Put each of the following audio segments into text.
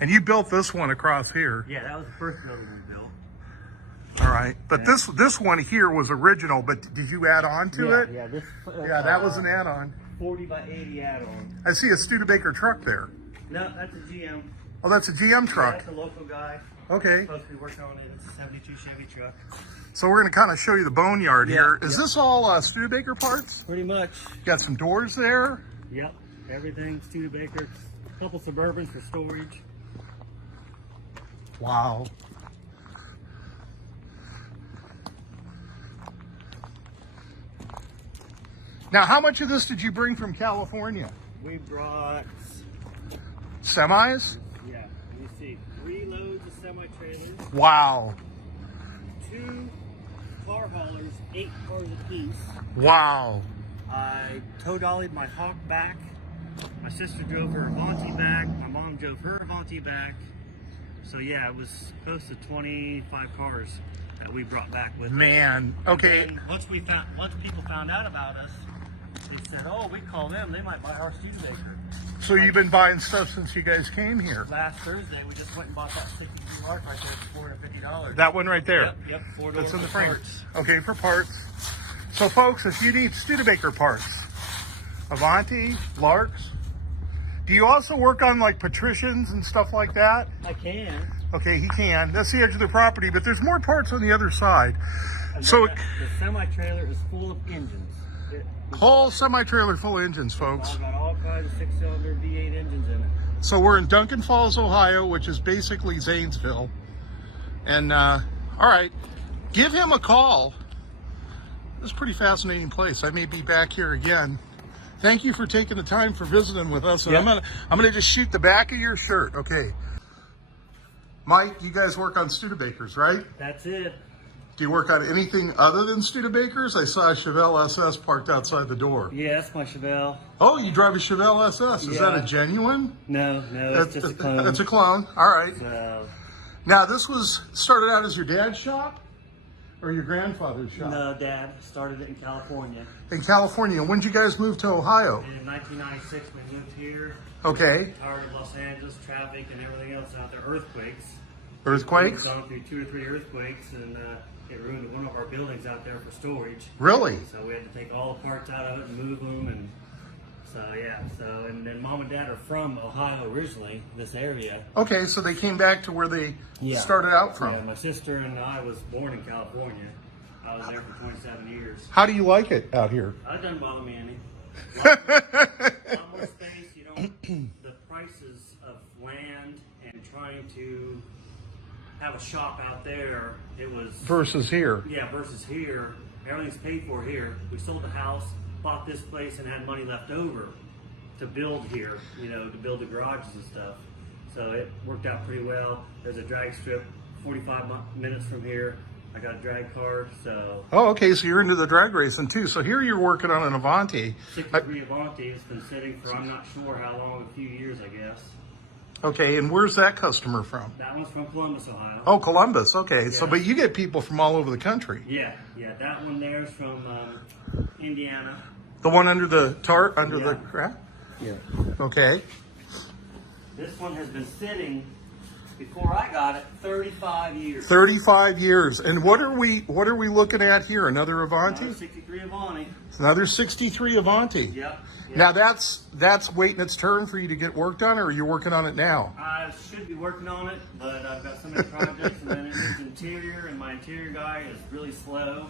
And you built this one across here. Yeah, that was the first building we built. All right, but this one here was original, but did you add on to it? Yeah, this. Yeah, that was an add-on. 40 by 80 add-on. I see a Studebaker truck there. No, that's a GM. Oh, that's a GM truck. Yeah, that's a local guy. Okay. Supposed to be working on it. It's a 72 Chevy truck. So we're going to kind of show you the boneyard here. Is this all Studebaker parts? Pretty much. You got some doors there. Yep, everything Studebaker. A couple Suburbans for storage. Wow. Now, how much of this did you bring from California? We brought, Semis? yeah, let me see, 3 loads of semi-trailers, Wow. 2 car haulers, 8 cars apiece. Wow. I tow-dollied my Hawk back. My sister drove her Avanti back. My mom drove her Avanti back. So yeah, it was close to 25 cars that we brought back with us. Man, okay. And once people found out about us, they said, "Oh, we call them. They might buy our Studebaker." So you've been buying stuff since you guys came here. Last Thursday, we just went and bought that 63 Lark right there for $450. That one right there? Yep, 4 That's in the for frame. parts. Okay, for parts. So folks, if you need Studebaker parts, Avanti, Larks, do you also work on like patricians and stuff like that? I can. Okay, he can. That's the edge of the property, but there's more parts on the other side. And So the semi-trailer is full of engines. whole semi-trailer full of engines, folks. I've got all kinds of 6-cylinder V8 engines in it. So we're in Duncan Falls, Ohio, which is basically Zanesville. And all right, give him a call. It's a pretty fascinating place. I may be back here again. Thank you for taking the time for visiting with us. And Yep. I'm gonna just shoot the back of your shirt. Okay. Mike, you guys work on Studebakers, right? That's it. Do you work on anything other than Studebakers? I saw a Chevelle SS parked outside the door. Yeah, that's my Chevelle. Oh, you drive a Chevelle SS. Is that a Yeah. genuine? No, it's just a clone. That's a clone. All right. So, Now, this was started out as your dad's shop or your grandfather's shop? no, Dad started it in California. In California. When did you guys move to Ohio? And in 1996, we moved here. Okay. Tired of Los Angeles traffic and everything else out there. Earthquakes. Earthquakes? We've gone through 2 or 3 earthquakes, and it ruined one of our buildings out there for storage. Really? So we had to take all the parts out of it and move them, and so yeah. So and then Mom and Dad are from Ohio originally, this area. Okay, so they came back to where they Yeah. started out from. Yeah, my sister and I was born in California. I was there for 27 years. How do you like it out here? That doesn't bother me any. A lot more space. You don't. The prices of land and trying to have a shop out there, it was Versus here. yeah. Versus here, everything's paid for here. We sold the house, bought this place, and had money left over to build here. You know, to build the garages and stuff. So it worked out pretty well. There's a drag strip 45 minutes from here. I got a drag car, so Oh, okay, so you're into the drag racing too. So here you're working on an Avanti. 63 Avanti. It's been sitting for I'm not sure how long, a few years, I guess. Okay, and where's that customer from? That one's from Columbus, Ohio. Oh, Columbus. Okay, so Yeah. but you get people from all over the country. Yeah. That one there's from Indiana. The one under the tarp, under Yeah. the crap? Yeah. Okay. This one has been sitting before I got it 35 years. 35 years. And what are we looking at here? Another Avanti? Another 63 Avanti. Another 63 Avanti. Yep. Now that's waiting its turn for you to get work done, or are you working on it now? I should be working on it, but I've got so many projects, and then it needs interior, and my interior guy is really slow.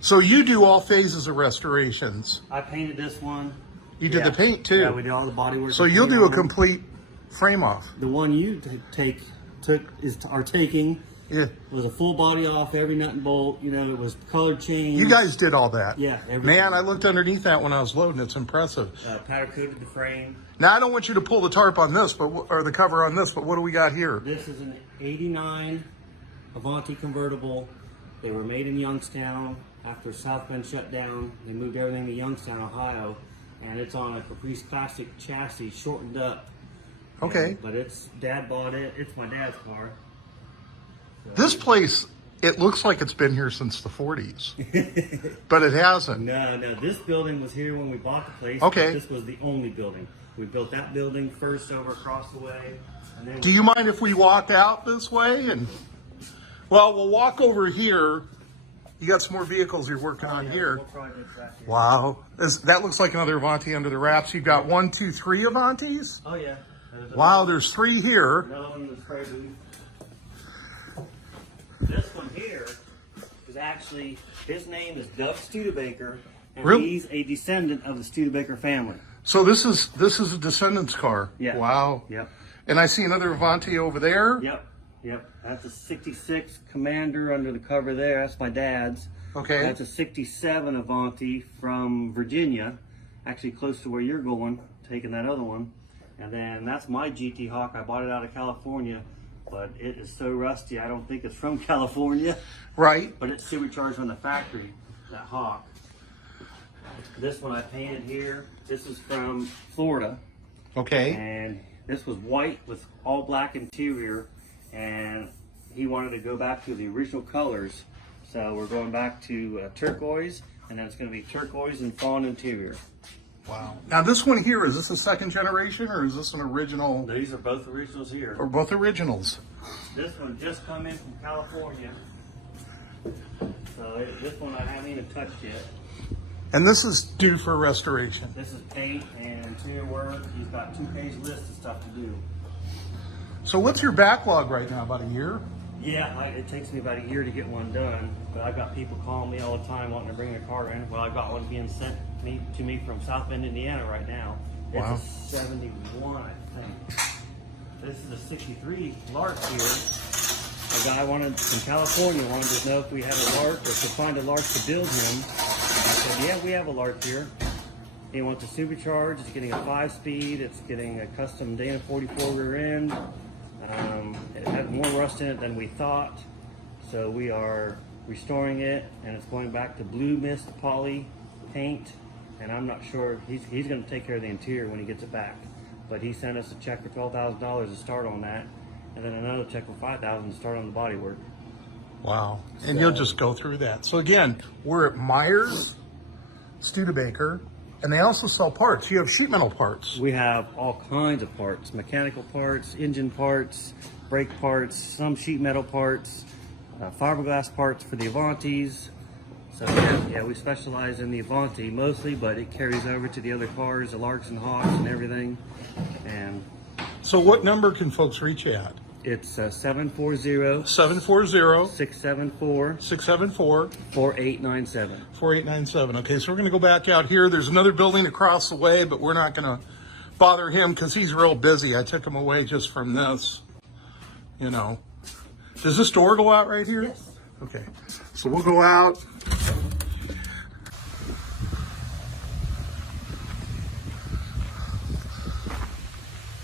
So you do all phases of restorations. I painted this one. You did the paint too. Yeah, we did all the body work. So you'll do a complete frame off. The one you are taking Yeah. was a full body off, every nut and bolt. You know, it was colored chains. You guys did all that. Yeah, everything. Man, I looked underneath that when I was loading. It's impressive. Powder coated the frame. Now I don't want you to pull the tarp on this, or the cover on this, but what do we got here? This is an '89 Avanti convertible. They were made in Youngstown. After South Bend shut down, they moved everything to Youngstown, Ohio, and it's on a Caprice Classic chassis, shortened up. Okay. But Dad bought it. It's my dad's car. This place, it looks like it's been here since the 40s, but it hasn't. No. This building was here when we bought the place. Okay. This was the only building. We built that building first over across the way. And then Do you mind if we walk out this way? And well, we'll walk over here. You got some more vehicles you're working on here. We'll projects back here. Wow, that looks like another Avanti under the wraps. You've got 1, 2, 3 Avantis. Oh yeah. Wow, there's 3 here. Another one in the spray booth. This one here is actually, his name is Doug Studebaker, and Really? he's a descendant of the Studebaker family. So this is a descendant's car. Yeah. Wow. Yep. And I see another Avanti over there. Yep. Yep. That's a 66 Commander under the cover there. That's my dad's. Okay. That's a 67 Avanti from Virginia, actually close to where you're going, taking that other one. And then that's my GT Hawk. I bought it out of California, but it is so rusty, I don't think it's from California. Right. But it's supercharged on the factory, that Hawk. This one I painted here. This is from Florida. Okay. And this was white with all black interior. And he wanted to go back to the original colors. So we're going back to turquoise. And then it's going to be turquoise and fawn interior. Wow. Now this one here, is this a second generation or is this an original? These are both originals here. Or both originals? This one just come in from California. So this one I haven't even touched yet. And this is due for restoration. This is paint and interior work. He's got 2-page list of stuff to do. So what's your backlog right now? About a year? Yeah, it takes me about a year to get one done, but I've got people calling me all the time wanting to bring their car in. Well, I've got one being sent to me from South Bend, Indiana right now. It's Wow. a 71, I think. This is a 63 Lark here. A guy from California wanted to know if we had a Lark or could find a Lark to build him. I said, yeah, we have a Lark here. He wants a supercharge. It's getting a 5-speed. It's getting a custom Dana 44 rear end. It had more rust in it than we thought, so we are restoring it, and it's going back to blue mist poly paint, and I'm not sure, he's going to take care of the interior when he gets it back, but he sent us a check for $12,000 to start on that, and then another check for $5,000 to start on the body work. Wow. And you'll just go through that. So again, we're at Myers, Studebaker, and they also sell parts. You have sheet metal parts. We have all kinds of parts, mechanical parts, engine parts, brake parts, some sheet metal parts, fiberglass parts for the Avantis. So yeah, we specialize in the Avanti mostly, but it carries over to the other cars, the Larks and Hawks and everything. And So what number can folks reach you at? it's 740 740 674 674 4897. 4897. Okay, so we're going to go back out here. There's another building across the way, but we're not going to bother him because he's real busy. I took him away just from this. You know. Does this door go out right here? Yes. Okay, so we'll go out.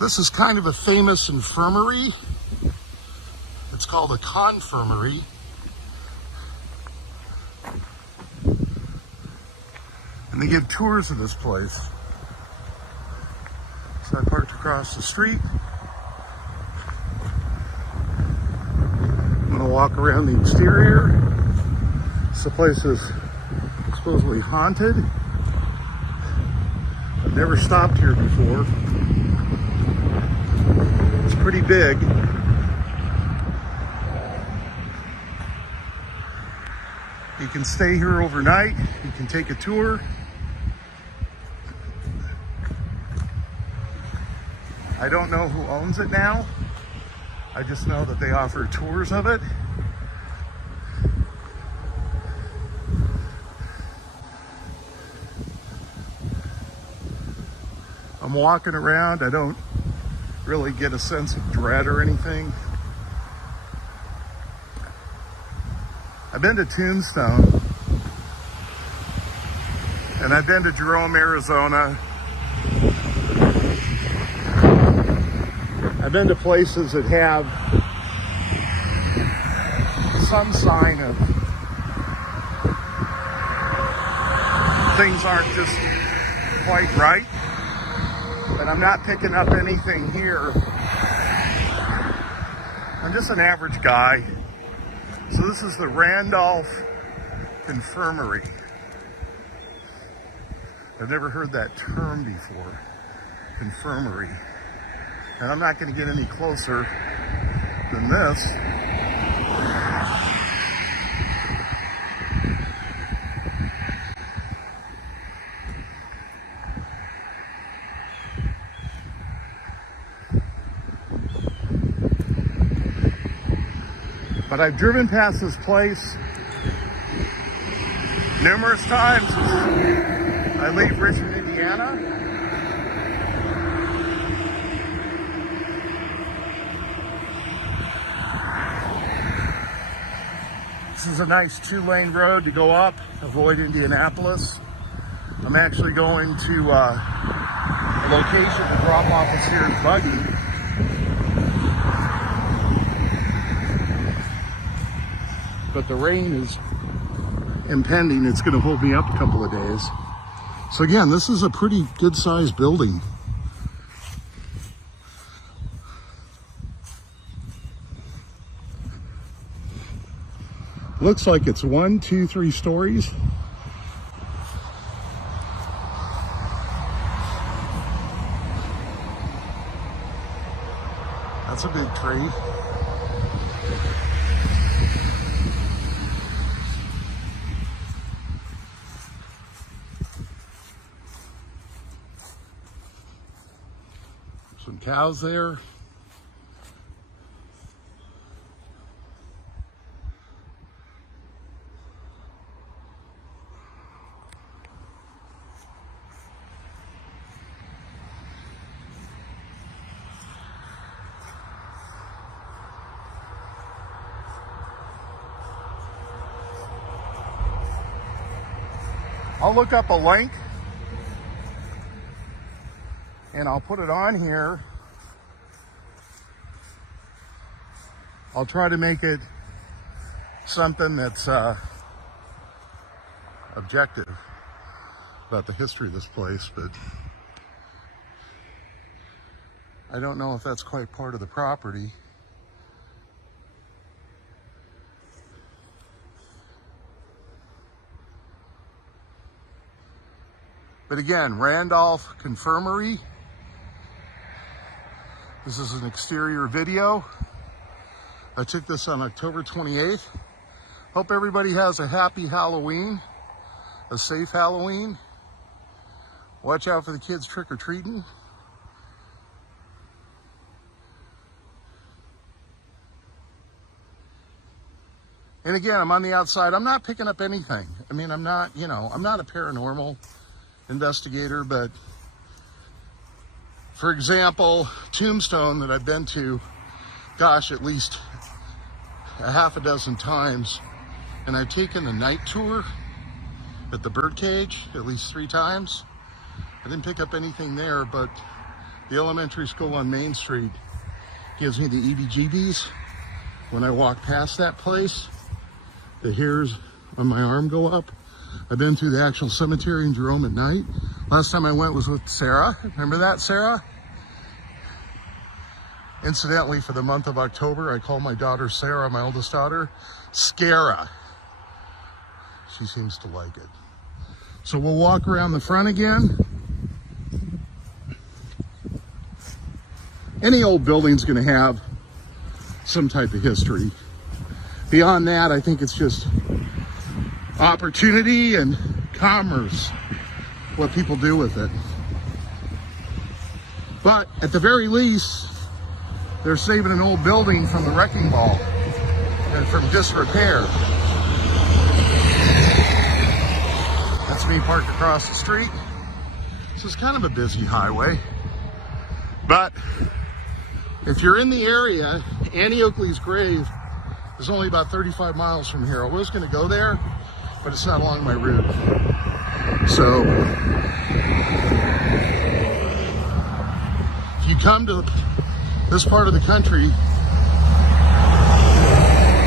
This is kind of a famous infirmary. It's called a confirmary. And they give tours of this place. So I parked across the street. I'm gonna walk around the exterior. This place is supposedly haunted. I've never stopped here before. It's pretty big. You can stay here overnight. You can take a tour. I don't know who owns it now. I just know that they offer tours of it. I'm walking around. I don't really get a sense of dread or anything. I've been to Tombstone, and I've been to Jerome, Arizona. I've been to places that have some sign of things aren't just quite right, but I'm not picking up anything here. I'm just an average guy. So this is the Randolph Infirmary. I've never heard that term before, infirmary. And I'm not going to get any closer than this. But I've driven past this place numerous times. I leave Richmond, Indiana. This is a nice 2-lane road to go up, avoid Indianapolis. I'm actually going to a location to drop off a Sears buggy. But the rain is impending. It's going to hold me up a couple of days. So again, this is a pretty good sized building. Looks like it's 1, 2, 3 stories. That's a big tree. Some cows there. I'll look up a link and I'll put it on here. I'll try to make it something that's objective about the history of this place, but I don't know if that's quite part of the property. But again, Randolph Infirmary. This is an exterior video. I took this on October 28th. Hope everybody has a happy Halloween, a safe Halloween. Watch out for the kids trick-or-treating. And again, I'm on the outside. I'm not picking up anything. I mean, I'm not, I'm not a paranormal investigator, but for example, Tombstone that I've been to, gosh, at least a half a dozen times, and I've taken a night tour at the birdcage at least 3 times. I didn't pick up anything there, but the elementary school on Main Street gives me the EBGBs when I walk past that place. The hairs on my arm go up. I've been through the actual cemetery in Jerome at night. Last time I went was with Sarah. Remember that, Sarah? Incidentally, for the month of October, I call my daughter Sarah, my oldest daughter, Scara. She seems to like it. So we'll walk around the front again. Any old building's gonna have some type of history. Beyond that, I think it's just opportunity and commerce, what people do with it. But at the very least, they're saving an old building from the wrecking ball and from disrepair. That's me parked across the street. This is kind of a busy highway. But if you're in the area, Annie Oakley's grave is only about 35 miles from here. I was going to go there, but it's not along my route. So if you come to this part of the country,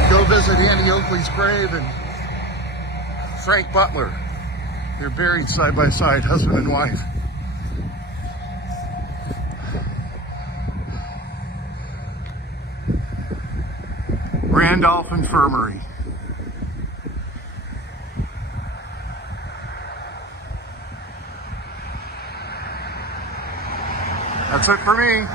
go visit Annie Oakley's grave and Frank Butler. They're buried side by side, husband and wife. Randolph Infirmary. That's it for me.